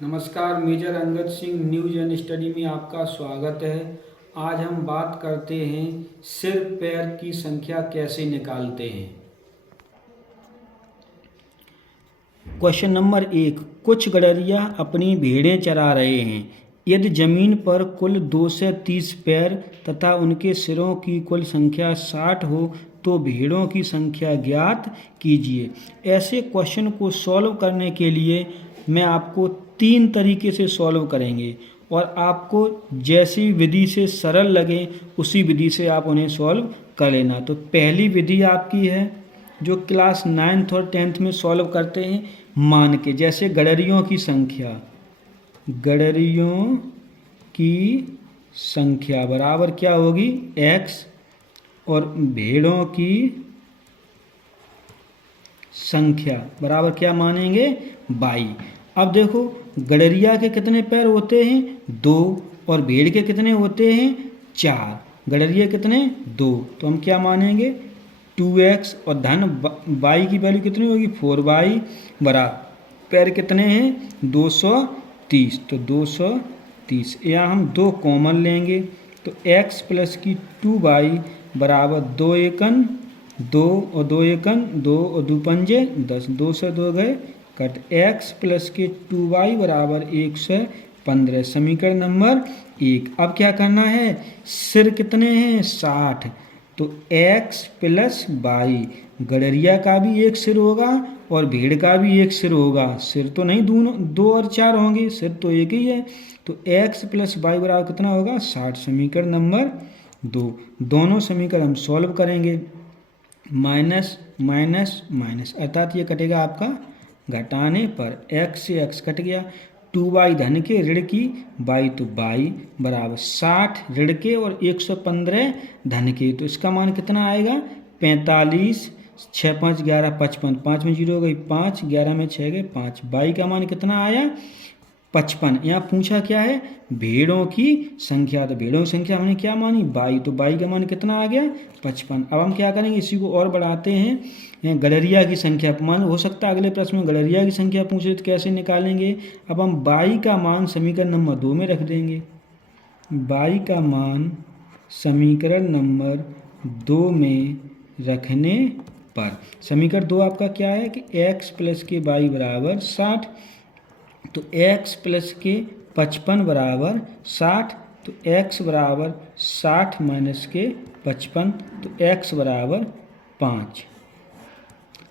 नमस्कार, major Angad Singh news and study में आपका स्वागत है। आज हम बात करते हैं सिर पैर की संख्या कैसे निकालते हैं। क्वेश्चन नंबर 1, कुछ गडरिया अपनी भेड़ें चरा रहे हैं। यदि जमीन पर कुल 2 से 30 पैर तथा उनके सिरों की कुल संख्या 60 हो तो भेड़ों की संख्या ज्ञात कीजिए। ऐसे क्वेश्चन को सॉल्व करने के लिए मैं आपको 3 तरीके से सॉल्व करेंगे और आपको जैसी विधि से सरल लगे उसी विधि से आप उन्हें सॉल्व कर लेना। तो पहली विधि आपकी है जो क्लास 9th और 10th में सॉल्व करते हैं, मान के, जैसे गडरियों की संख्या बराबर क्या होगी x और भेड़ों की संख्या बराबर क्या मानेंगे y। अब देखो गडरिया के कितने पैर होते हैं 2 और भेड़ के कितने होते हैं 4। गडरिया कितने 2, तो हम क्या मानेंगे 2x और धन y की वैल्यू कितनी होगी 4y बराबर पैर कितने हैं 230। तो 230 यहाँ हम 2 कॉमन लेंगे तो x प्लस की 2y बराबर 2 एकन 2 और 2 एकन 2 और 2 पंजे 10, 2 से 2 गए कट। x प्लस के 2y बराबर 115, समीकरण नंबर 1। अब क्या करना है, सिर कितने हैं 60, तो x प्लस y, गडरिया का भी एक सिर होगा और भेड़ का भी एक सिर होगा। सिर तो नहीं दोनों 2 और 4 होंगे, सिर तो एक ही है। तो x प्लस y बराबर कितना होगा 60, समीकरण नंबर 2। दोनों समीकरण हम सॉल्व करेंगे, माइनस माइनस माइनस अर्थात ये कटेगा आपका घटाने पर, x से x कट गया, 2y धन के ऋण की y तो y बराबर 60 ऋण के और 115 धन के, तो इसका मान कितना आएगा 45, 6 5 11 55, 5 में 0 हो गई 5, 11 में 6 गए 5, y का मान कितना आया 55। यहाँ पूछा क्या है भेड़ों की संख्या, तो भेड़ों की संख्या हमने क्या मानी y, तो y का मान कितना आ गया 55। अब हम क्या करेंगे इसी को और बढ़ाते हैं, गडरिया की संख्या मान हो सकता है अगले प्रश्न में गडरिया की संख्या पूछे तो कैसे निकालेंगे। अब हम y का मान समीकरण नंबर 2 में रख देंगे, y का मान समीकरण नंबर 2 में रखने पर समीकरण 2 आपका क्या है कि x प्लस के y बराबर 60, तो x प्लस के 55 बराबर 60, तो x बराबर 60 माइनस के 55, तो x बराबर 5,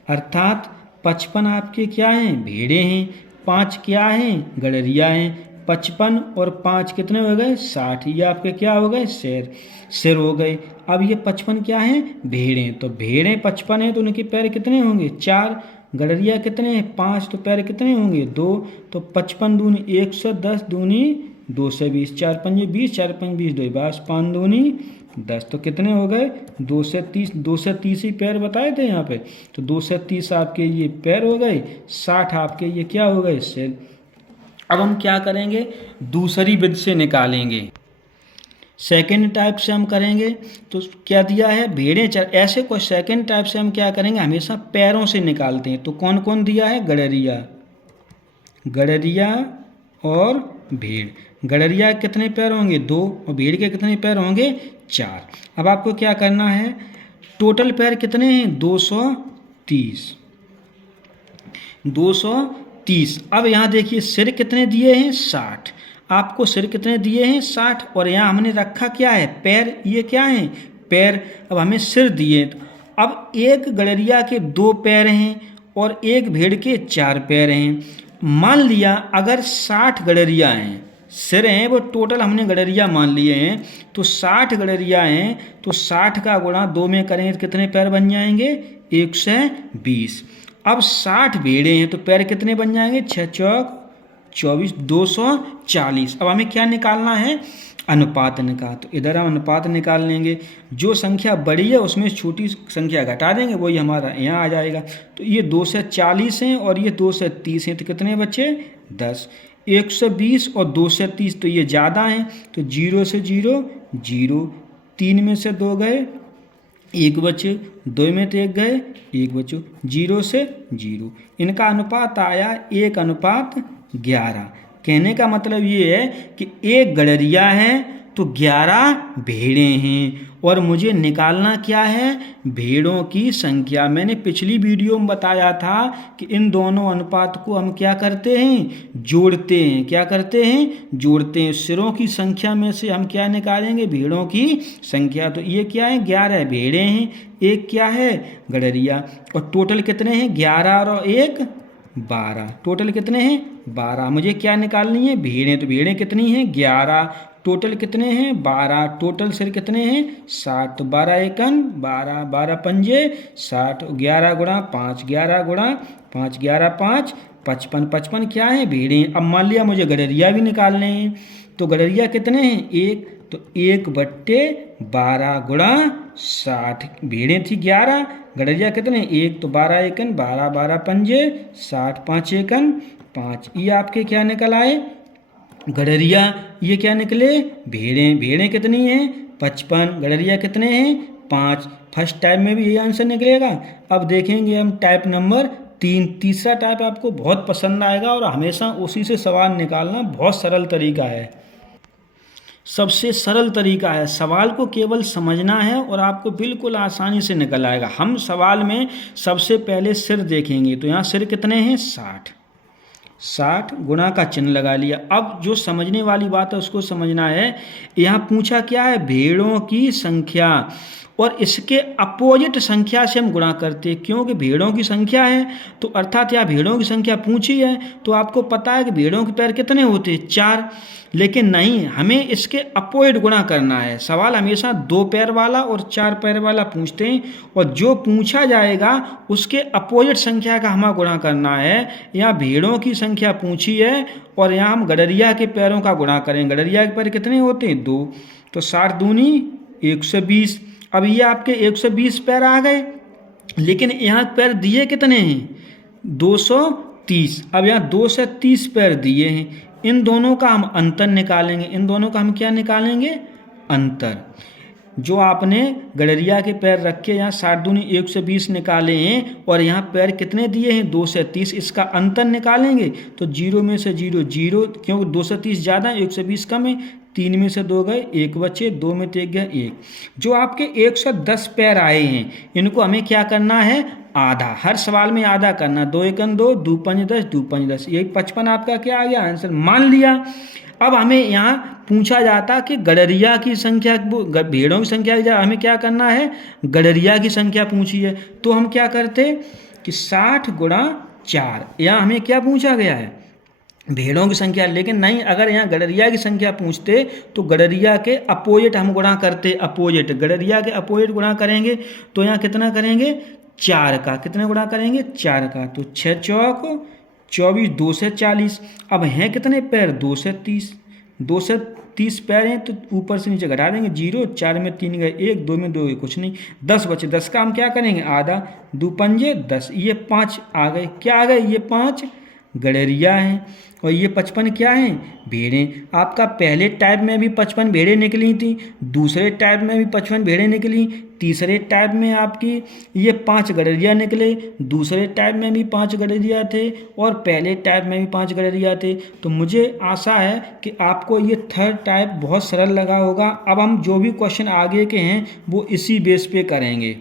अर्थात 55 आपके क्या हैं भेड़े हैं, 5 क्या हैं गडरिया हैं। 55 और 5 कितने हो गए 60, ये आपके क्या हो गए सिर हो गए। अब ये 55 क्या हैं भेड़े, तो भेड़े 55 हैं तो उनके पैर कितने होंगे 4, गडरिया कितने हैं 5, तो पैर कितने होंगे 2, तो 55 दूनी 110 दूनी 2 से 20, 4 पंजे 20, 4 पंजे 20, 2 22, 5 दूनी 10, तो कितने हो गए 2 से 30, 2 से 30 ही पैर बताए थे यहाँ पे, तो 2 से 30 आपके ये पैर हो गए, 60 आपके ये क्या हो गए सिर। अब हम क्या करेंगे दूसरी विधि से निकालेंगे, सेकेंड टाइप से हम करेंगे। तो क्या दिया है भेड़ें ऐसे को सेकेंड टाइप से हम क्या करेंगे हमेशा पैरों से निकालते हैं। तो कौन कौन दिया है गडरिया और भेड़। गडरिया के कितने पैर होंगे 2 और भेड़ के कितने पैर होंगे 4। अब आपको क्या करना है टोटल पैर कितने हैं 230। अब यहाँ देखिए सिर कितने दिए हैं 60, आपको सिर कितने दिए हैं 60 और यहाँ हमने रखा क्या है पैर, ये क्या है पैर। अब हमें सिर दिए, अब एक गडरिया के 2 पैर हैं और एक भेड़ के 4 पैर हैं। मान लिया अगर 60 गडरिया हैं, सिर हैं वो टोटल हमने गडरिया मान लिए हैं, तो 60 गडरिया हैं तो 60 का गुणा 2 में करेंगे तो कितने पैर बन जाएंगे 120। अब 60 भेड़े हैं तो पैर कितने बन जाएंगे 6 चौक 24, 240। अब हमें क्या निकालना है अनुपात निकाल, तो इधर हम अनुपात निकाल लेंगे, जो संख्या बड़ी है उसमें छोटी संख्या घटा देंगे वही हमारा यहाँ आ जाएगा। तो ये 2 से 40 हैं और ये 2 से 30 हैं, तो कितने बचे 10। 120 और 2 से 30 तो ये ज़्यादा हैं, तो 0 से 0 0, 3 में से 2 गए 1 बचे, 2 में तो 1 गए 1 बचो, 0 से 0, इनका अनुपात आया 1:11। कहने का मतलब ये है कि एक गडरिया है तो 11 भेड़ें हैं और मुझे निकालना क्या है, भेड़ों की संख्या। मैंने पिछली वीडियो में बताया था कि इन दोनों अनुपात को हम क्या करते हैं, जोड़ते हैं। क्या करते हैं, जोड़ते हैं। सिरों की संख्या में से हम क्या निकालेंगे, भेड़ों की संख्या। तो ये क्या है, 11 भेड़ें हैं, एक क्या है, गडरिया। और टोटल कितने हैं, 11 और 1 12। टोटल कितने हैं, 12। मुझे क्या निकालनी है, भेड़ें। तो भेड़ें कितनी हैं, 11। टोटल कितने हैं, 12। टोटल सिर कितने हैं, 60। तो 12 एकन 12, 12 पंजे 60, 11 गुणा 5, 11 गुणा 5, 11 5 55। 55 क्या है, भेड़ें। अब मान लिया मुझे गडरिया भी निकालने हैं, तो गडरिया कितने हैं, 1। तो 1/12 गुणा 60। भेड़ें थी 11, गडरिया कितने, 1। तो 12 एकन 12, 12 पंजे 60, 5 एकन 5। ये आपके क्या निकल आए, गडरिया। ये क्या निकले, भेड़ें। भेड़ें कितनी हैं, 55। गडरिया कितने हैं, 5। फर्स्ट टाइप में भी यही आंसर निकलेगा। अब देखेंगे हम टाइप नंबर 3। तीसरा टाइप आपको बहुत पसंद आएगा और हमेशा उसी से सवाल निकालना बहुत सरल तरीका है, सबसे सरल तरीका है। सवाल को केवल समझना है और आपको बिल्कुल आसानी से निकल आएगा। हम सवाल में सबसे पहले सिर देखेंगे, तो यहाँ सिर कितने हैं, 60। 60 गुणा का चिन्ह लगा लिया। अब जो समझने वाली बात है उसको समझना है। यहाँ पूछा क्या है, भेड़ों की संख्या, और इसके अपोजिट संख्या से हम गुणा करते हैं, क्योंकि भेड़ों की संख्या है तो अर्थात यहाँ भेड़ों की संख्या पूछी है, तो आपको पता है कि भेड़ों के पैर कितने होते हैं, 4। लेकिन नहीं, हमें इसके अपोजिट गुणा करना है। सवाल हमेशा 2 पैर वाला और 4 पैर वाला पूछते हैं, और जो पूछा जाएगा उसके अपोजिट संख्या का हमें गुणा करना है। यहाँ भेड़ों की संख्या पूछी है और यहाँ हम गडरिया के पैरों का गुणा करें। गडरिया के पैर कितने होते हैं, 2। तो 60 दूनी 120। अब ये आपके 120 पैर आ गए, लेकिन यहाँ पैर दिए कितने हैं, 230। अब यहाँ 2 से 30 पैर दिए हैं। इन दोनों का हम अंतर निकालेंगे। इन दोनों का हम क्या निकालेंगे, अंतर। जो आपने गडरिया के पैर रखे, यहाँ 60 दूनी 120 निकाले हैं और यहाँ पैर कितने दिए हैं, 2 से 30। इसका अंतर निकालेंगे तो 0 में से 0 0, क्योंकि 2 से 30 ज़्यादा है, 120 कम है। 3 में से 2 गए, 1 बचे, 2 में 1 गया 1। जो आपके 110 पैर आए हैं, इनको हमें क्या करना है, आधा। हर सवाल में आधा करना। 2 एकन 2, 2 पंज 10, 2 पंज 10। यही 55 आपका क्या आ गया, आंसर मान लिया। अब हमें यहाँ पूछा जाता कि गडरिया की संख्या, भेड़ों की संख्या, हमें क्या करना है, गडरिया की संख्या पूछी है, तो हम क्या करते कि 60 गुणा 4। यहाँ हमें क्या पूछा गया है, भेड़ों की संख्या। लेकिन नहीं, अगर यहाँ गडरिया की संख्या पूछते तो गडरिया के अपोजिट हम गुणा करते। अपोजिट, गडरिया के अपोजिट गुणा करेंगे तो यहाँ कितना करेंगे, 4 का। कितने गुणा करेंगे, 4 का। तो 6 चौक 24, 2 से 40। अब हैं कितने पैर, 2 से 30। 2 से 30 पैर हैं तो ऊपर से नीचे घटा देंगे, 0। 4 में 3 गए 1, 2 में 2 गए कुछ नहीं, 10 बचे। 10 का हम क्या करेंगे, आधा। 2 पंजे 10। ये 5 आ गए, क्या आ गए, ये 5 गडरिया हैं और ये 55 क्या हैं, भेड़ें। आपका पहले टाइप में भी 55 भेड़ें निकली थी, दूसरे टाइप में भी 55 भेड़ें निकली, तीसरे टाइप में आपकी ये 5 गडरिया निकले, दूसरे टाइप में भी 5 गडरिया थे और पहले टाइप में भी 5 गडरिया थे। तो मुझे आशा है कि आपको ये थर्ड टाइप बहुत सरल लगा होगा। अब हम जो भी क्वेश्चन आगे के हैं वो इसी बेस पे करेंगे।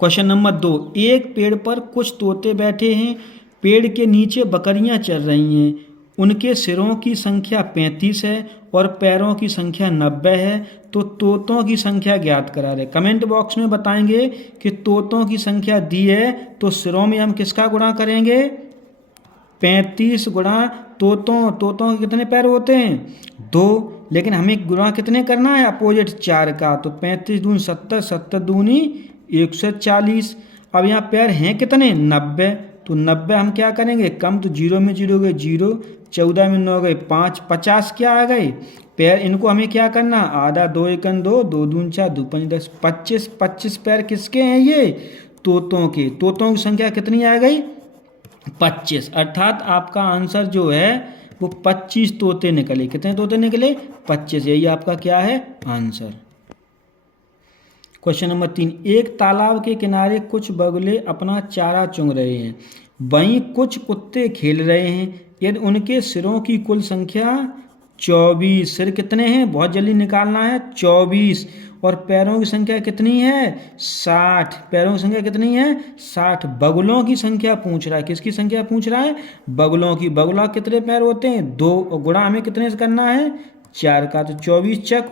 क्वेश्चन नंबर 2, एक पेड़ पर कुछ तोते बैठे हैं, पेड़ के नीचे बकरियां चल रही हैं, उनके सिरों की संख्या 35 है और पैरों की संख्या 90 है, तो तोतों की संख्या ज्ञात करा रहे। कमेंट बॉक्स में बताएंगे कि तोतों की संख्या दी है तो सिरों में हम किसका गुणा करेंगे, 35 गुणा तोतों के कितने पैर होते हैं, 2। लेकिन हमें गुणा कितने करना है, अपोजिट 4 का। तो 35 दूनी 70, 70 दूनी 140। अब यहाँ पैर हैं कितने, 90। तो 90 हम क्या करेंगे, कम। तो 0 में 0 गए 0, 14 में 9 गए 5, 50 क्या आ गए पैर। इनको हमें क्या करना, आधा। 2 एकन 2, 2 दून 4, 2 पंज 10, 25। 25 पैर किसके हैं, ये तोतों के। तोतों की संख्या कितनी आ गई, 25। अर्थात आपका आंसर जो है वो 25 तोते निकले। कितने तोते निकले, 25। यही आपका क्या है, आंसर। क्वेश्चन नंबर 3, एक तालाब के किनारे कुछ बगुले अपना चारा चुंग रहे हैं, वहीं कुछ कुत्ते खेल रहे हैं। यदि उनके सिरों की कुल संख्या 24, सिर कितने हैं बहुत जल्दी निकालना है 24, और पैरों की संख्या कितनी है 60, पैरों की संख्या कितनी है 60, बगुलों की संख्या पूछ रहा है, किसकी संख्या पूछ रहा है बगुलों की, बगुला कितने पैर होते हैं 2, और गुणा हमें कितने से करना है 4 का, तो 24 चक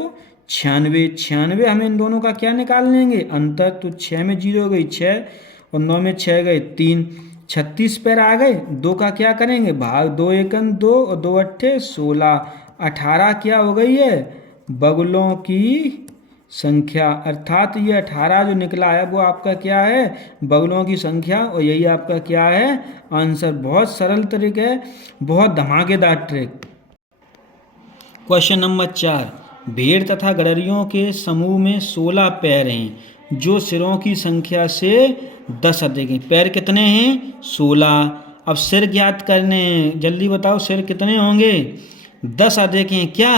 96, 96 हमें इन दोनों का क्या निकाल लेंगे अंतर, तो 6 में 0 गई 6 और 9 में 6 गए 3, 36 पैर आ गए, 2 का क्या करेंगे भाग, 2 एकन 2 और 2 अट्ठे 16, 18 क्या हो गई है बगुलों की संख्या, अर्थात ये 18 जो निकला है वो आपका क्या है बगुलों की संख्या, और यही आपका क्या है आंसर। बहुत सरल ट्रिक है, बहुत धमाकेदार ट्रिक। क्वेश्चन नंबर 4, भेड़ तथा गडरियों के समूह में 16 पैर हैं जो सिरों की संख्या से 10 अधिक हैं, पैर कितने हैं 16, अब सिर ज्ञात करने हैं, जल्दी बताओ सिर कितने होंगे 10 अधिक हैं क्या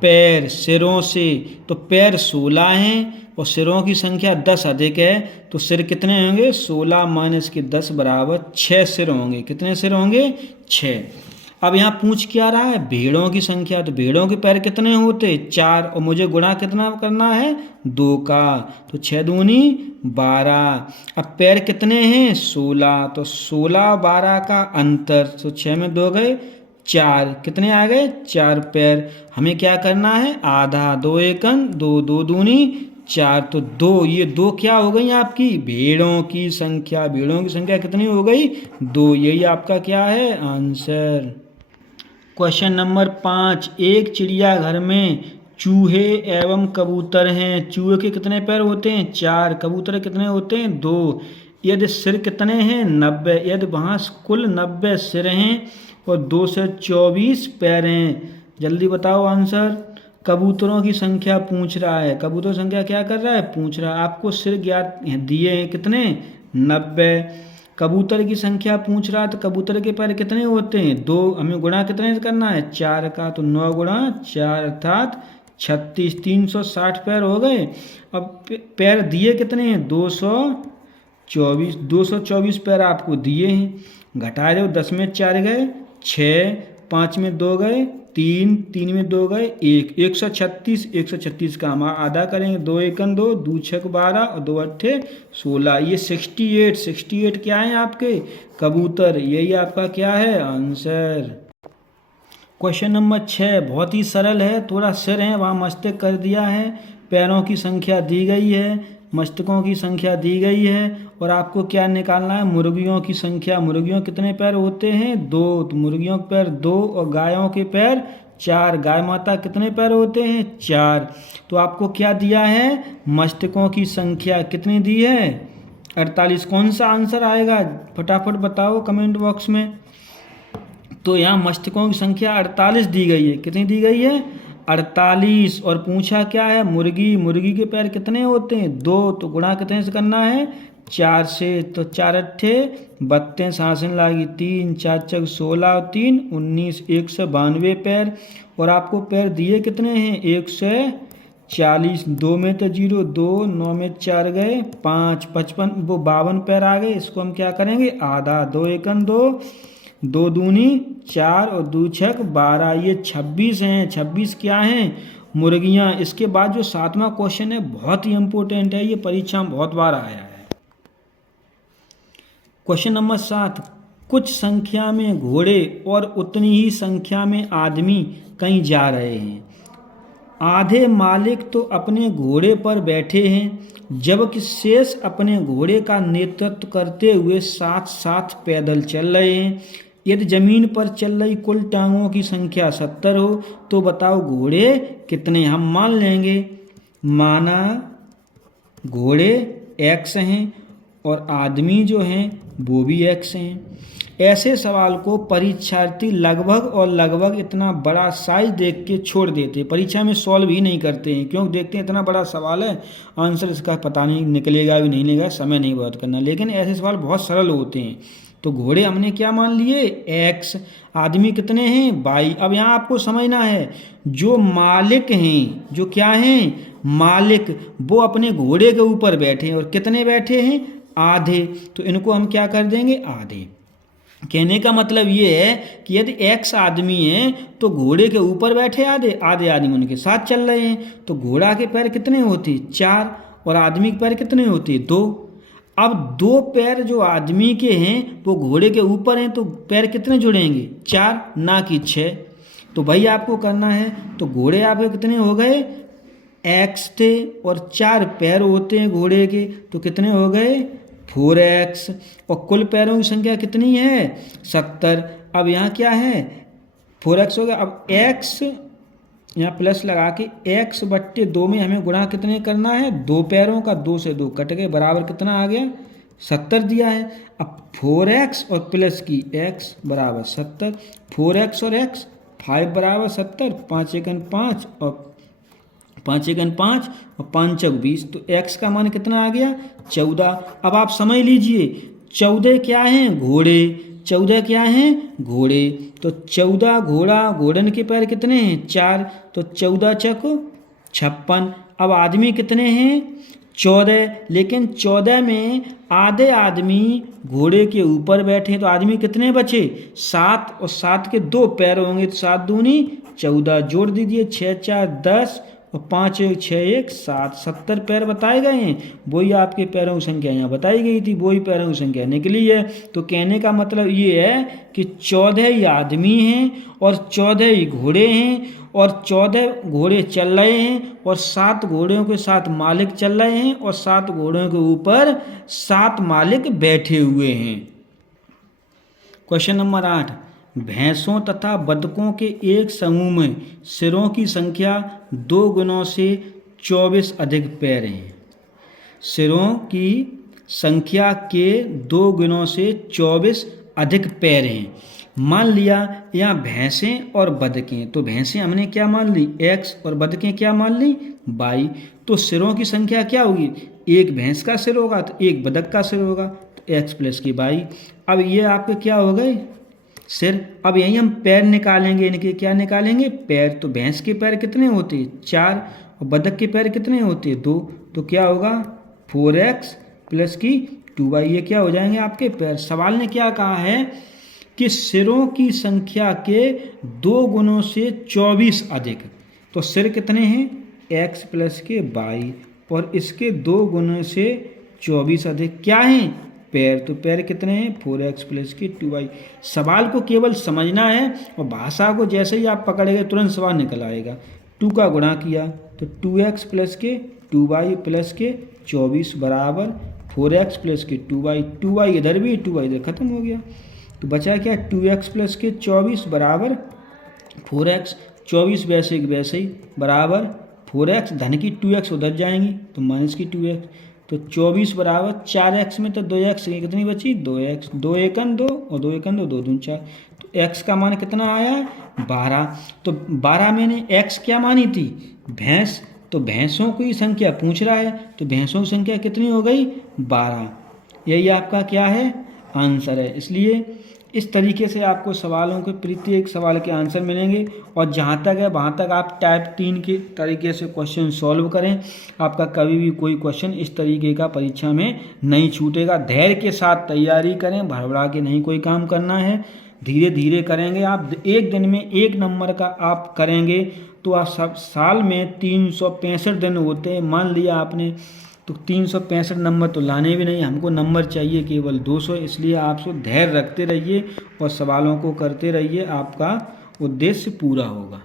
पैर सिरों से, तो पैर 16 हैं और सिरों की संख्या 10 अधिक है, तो सिर कितने होंगे 16 माइनस के 10 बराबर 6 सिर होंगे, कितने सिर होंगे 6। अब यहाँ पूछ क्या रहा है भेड़ों की संख्या, तो भेड़ों के पैर कितने होते 4, और मुझे गुणा कितना करना है 2 का, तो 6 दूनी 12, अब पैर कितने हैं 16, तो 16 12 का अंतर, तो 6 में 2 गए 4, कितने आ गए 4 पैर, हमें क्या करना है आधा, 2 एकन 2, 2 दूनी 4, तो 2, ये 2 क्या हो गई आपकी भेड़ों की संख्या, भेड़ों की संख्या कितनी हो गई 2, यही आपका क्या है आंसर। क्वेश्चन नंबर 5, एक चिड़ियाघर में चूहे एवं कबूतर हैं, चूहे के कितने पैर होते हैं 4, कबूतर कितने होते हैं 2, यदि सिर कितने हैं 90, यदि वहाँ कुल 90 सिर हैं और 2 से 24 पैर हैं, जल्दी बताओ आंसर। कबूतरों की संख्या पूछ रहा है, कबूतर संख्या क्या कर रहा है पूछ रहा है, आपको सिर ज्ञात दिए हैं कितने 90, कबूतर की संख्या पूछ रहा है, तो कबूतर के पैर कितने होते हैं 2, हमें गुणा कितने से करना है 4 का, तो 9 गुणा 4 अर्थात 36, 360 पैर हो गए। अब पैर दिए कितने हैं 224, 224 पैर आपको दिए हैं, घटा दो 10 में 4 गए 6, 5 में 2 गए 3, 3 में 2 गए 1, 136, 136 का हम आधा करेंगे 2 एकन 2, 2 छक 12 और 2 अट्ठे 16, ये 68 क्या है आपके कबूतर, यही आपका क्या है आंसर। क्वेश्चन नंबर 6 बहुत ही सरल है, थोड़ा सिर है वहाँ मस्तक कर दिया है, पैरों की संख्या दी गई है, मस्तकों की संख्या दी गई है, और आपको क्या निकालना है मुर्गियों की संख्या, मुर्गियों कितने पैर होते हैं 2, तो मुर्गियों के पैर 2 और गायों के पैर 4, गाय माता कितने पैर होते हैं 4, तो आपको क्या दिया है मस्तकों की संख्या कितनी दी है 48, कौन सा आंसर आएगा फटाफट बताओ कमेंट बॉक्स में। तो यहाँ मस्तकों की संख्या 48 दी गई है, कितनी दी गई है 48, और पूछा क्या है मुर्गी, मुर्गी के पैर कितने होते हैं 2, तो गुणा कितने से करना है 4 से, तो 4 अट्ठे 32, आसन लागी 3, 4 चक 16 और 3 19, 192 पैर, और आपको पैर दिए कितने हैं 140, 2 में तो 0 2, 9 में 4 गए 5, 55 वो 52 पैर आ गए, इसको हम क्या करेंगे आधा, 2 एकन 2, 2 दूनी 4 और 2 छक 12, ये 26 हैं, 26 क्या हैं मुर्गियां। इसके बाद जो 7वां क्वेश्चन है बहुत ही इंपॉर्टेंट है, ये परीक्षा में बहुत बार आया है। क्वेश्चन नंबर 7, कुछ संख्या में घोड़े और उतनी ही संख्या में आदमी कहीं जा रहे हैं, आधे मालिक तो अपने घोड़े पर बैठे हैं जबकि शेष अपने घोड़े का नेतृत्व करते हुए साथ साथ पैदल चल रहे हैं, यदि जमीन पर चल रही कुल टांगों की संख्या 70 हो तो बताओ घोड़े कितने। हम मान लेंगे माना घोड़े x हैं और आदमी जो हैं वो भी x हैं। ऐसे सवाल को परीक्षार्थी लगभग और लगभग इतना बड़ा साइज देख के छोड़ देते, परीक्षा में सॉल्व ही नहीं करते हैं, क्योंकि देखते हैं इतना बड़ा सवाल है आंसर इसका पता नहीं निकलेगा भी नहीं निकलेगा, समय नहीं बर्बाद करना। लेकिन ऐसे सवाल बहुत सरल होते हैं। तो घोड़े हमने क्या मान लिए x, आदमी कितने हैं 22। अब यहाँ आपको समझना है जो मालिक हैं, जो क्या हैं मालिक, वो अपने घोड़े के ऊपर बैठे हैं और कितने बैठे हैं आधे, तो इनको हम क्या कर देंगे आधे। कहने का मतलब ये है कि यदि x आदमी है तो घोड़े के ऊपर बैठे आधे आधे आदमी उनके साथ चल रहे हैं, तो घोड़ा के पैर कितने होते? 4, और आदमी के पैर कितने होते? 2। अब 2 पैर जो आदमी के हैं वो घोड़े के ऊपर हैं, तो पैर कितने जुड़ेंगे? 4, ना कि 6। तो भाई आपको करना है, तो घोड़े आपके कितने हो गए? x थे और 4 पैर होते हैं घोड़े के, तो कितने हो गए? 4x। और कुल पैरों की संख्या कितनी है? 70। अब यहाँ क्या है? 4x हो गया। अब x यहाँ प्लस लगा के x/2 में हमें गुणा कितने करना है? 2 पैरों का, 2 से 2 कट गए, बराबर कितना आ गया? 70 दिया है। अब 4x और प्लस की x बराबर 70, 4x और x 5 बराबर 70, 5 एकन 5 और 5 एकन 5 और 5 चौक 20, तो x का मान कितना आ गया? 14। अब आप समझ लीजिए 14 क्या हैं? घोड़े। 14 क्या हैं? घोड़े। तो 14 घोड़न के पैर कितने हैं? 4, तो 14 चक 56। अब आदमी कितने हैं? 14, लेकिन 14 में आधे आदमी घोड़े के ऊपर बैठे, तो आदमी कितने बचे? 7, और 7 के 2 पैर होंगे, तो 7 दूनी 14, जोड़ दीजिए, 6 4 10 और 5 1 6 1 7, 70 पैर बताए गए हैं। वही आपके पैरों की संख्या यहाँ बताई गई थी, वही पैरों की संख्या निकली है। तो कहने का मतलब ये है कि 14 ही आदमी हैं और 14 ही घोड़े हैं, और 14 घोड़े चल रहे हैं और 7 घोड़ों के साथ मालिक चल रहे हैं, और 7 घोड़ों के ऊपर 7 मालिक बैठे हुए हैं। क्वेश्चन नंबर 8, भैंसों तथा बतखों के एक समूह में सिरों की संख्या 2 गुणों से 24 अधिक पैर हैं। सिरों की संख्या के 2 गुणों से 24 अधिक पैर हैं। मान लिया यहाँ भैंसें और बतखें, तो भैंसें हमने क्या मान ली? x, और बतखें क्या मान ली? y। तो सिरों की संख्या क्या होगी? एक भैंस का सिर होगा तो एक बतख का सिर होगा, तो x प्लस की y। अब ये आपके क्या हो गए? सिर। अब यहीं हम पैर निकालेंगे, इनके क्या निकालेंगे? पैर। तो भैंस के पैर कितने होते? 4, और बतख के पैर कितने होते? 2। तो क्या होगा? 4x प्लस की 2y। ये क्या हो जाएंगे? आपके पैर। सवाल ने क्या कहा है कि सिरों की संख्या के 2 गुणों से 24 अधिक। तो सिर कितने हैं? x प्लस के y, और इसके 2 गुणों से 24 अधिक क्या हैं? पैर। तो पैर कितने हैं? 4x प्लस की 2y। सवाल को केवल समझना है, और भाषा को जैसे ही आप पकड़ेंगे तुरंत सवाल निकल आएगा। 2 का गुणा किया तो 2x प्लस के 2y प्लस के 24 बराबर 4x प्लस के 2y। 2y इधर भी, 2y इधर खत्म हो गया, तो बचा क्या? 2x प्लस के 24 बराबर 4x। 24 वैसे वैसे ही बराबर 4x, धन की 2x उधर जाएंगी तो माइनस की 2x, तो 24 बराबर 4x में तो 2x कितनी बची? 2x। 2 एकन 2 और 2 एकन 2, 2 दूनी 4, तो x का मान कितना आया? 12। तो 12 मैंने x क्या मानी थी? भैंस। तो भैंसों की संख्या पूछ रहा है, तो भैंसों की संख्या कितनी हो गई? 12। यही आपका क्या है? आंसर है। इसलिए इस तरीके से आपको सवालों के प्रत्येक सवाल के आंसर मिलेंगे, और जहाँ तक है वहाँ तक आप टाइप 3 के तरीके से क्वेश्चन सॉल्व करें। आपका कभी भी कोई क्वेश्चन इस तरीके का परीक्षा में नहीं छूटेगा। धैर्य के साथ तैयारी करें, भड़बड़ा के नहीं कोई काम करना है, धीरे धीरे करेंगे। आप एक दिन में 1 नंबर का आप करेंगे तो आप सब साल में 365 दिन होते हैं। मान लिया आपने, तो 365 नंबर तो लाने भी नहीं, हमको नंबर चाहिए केवल 200। इसलिए आप धैर्य रखते रहिए और सवालों को करते रहिए, आपका उद्देश्य पूरा होगा।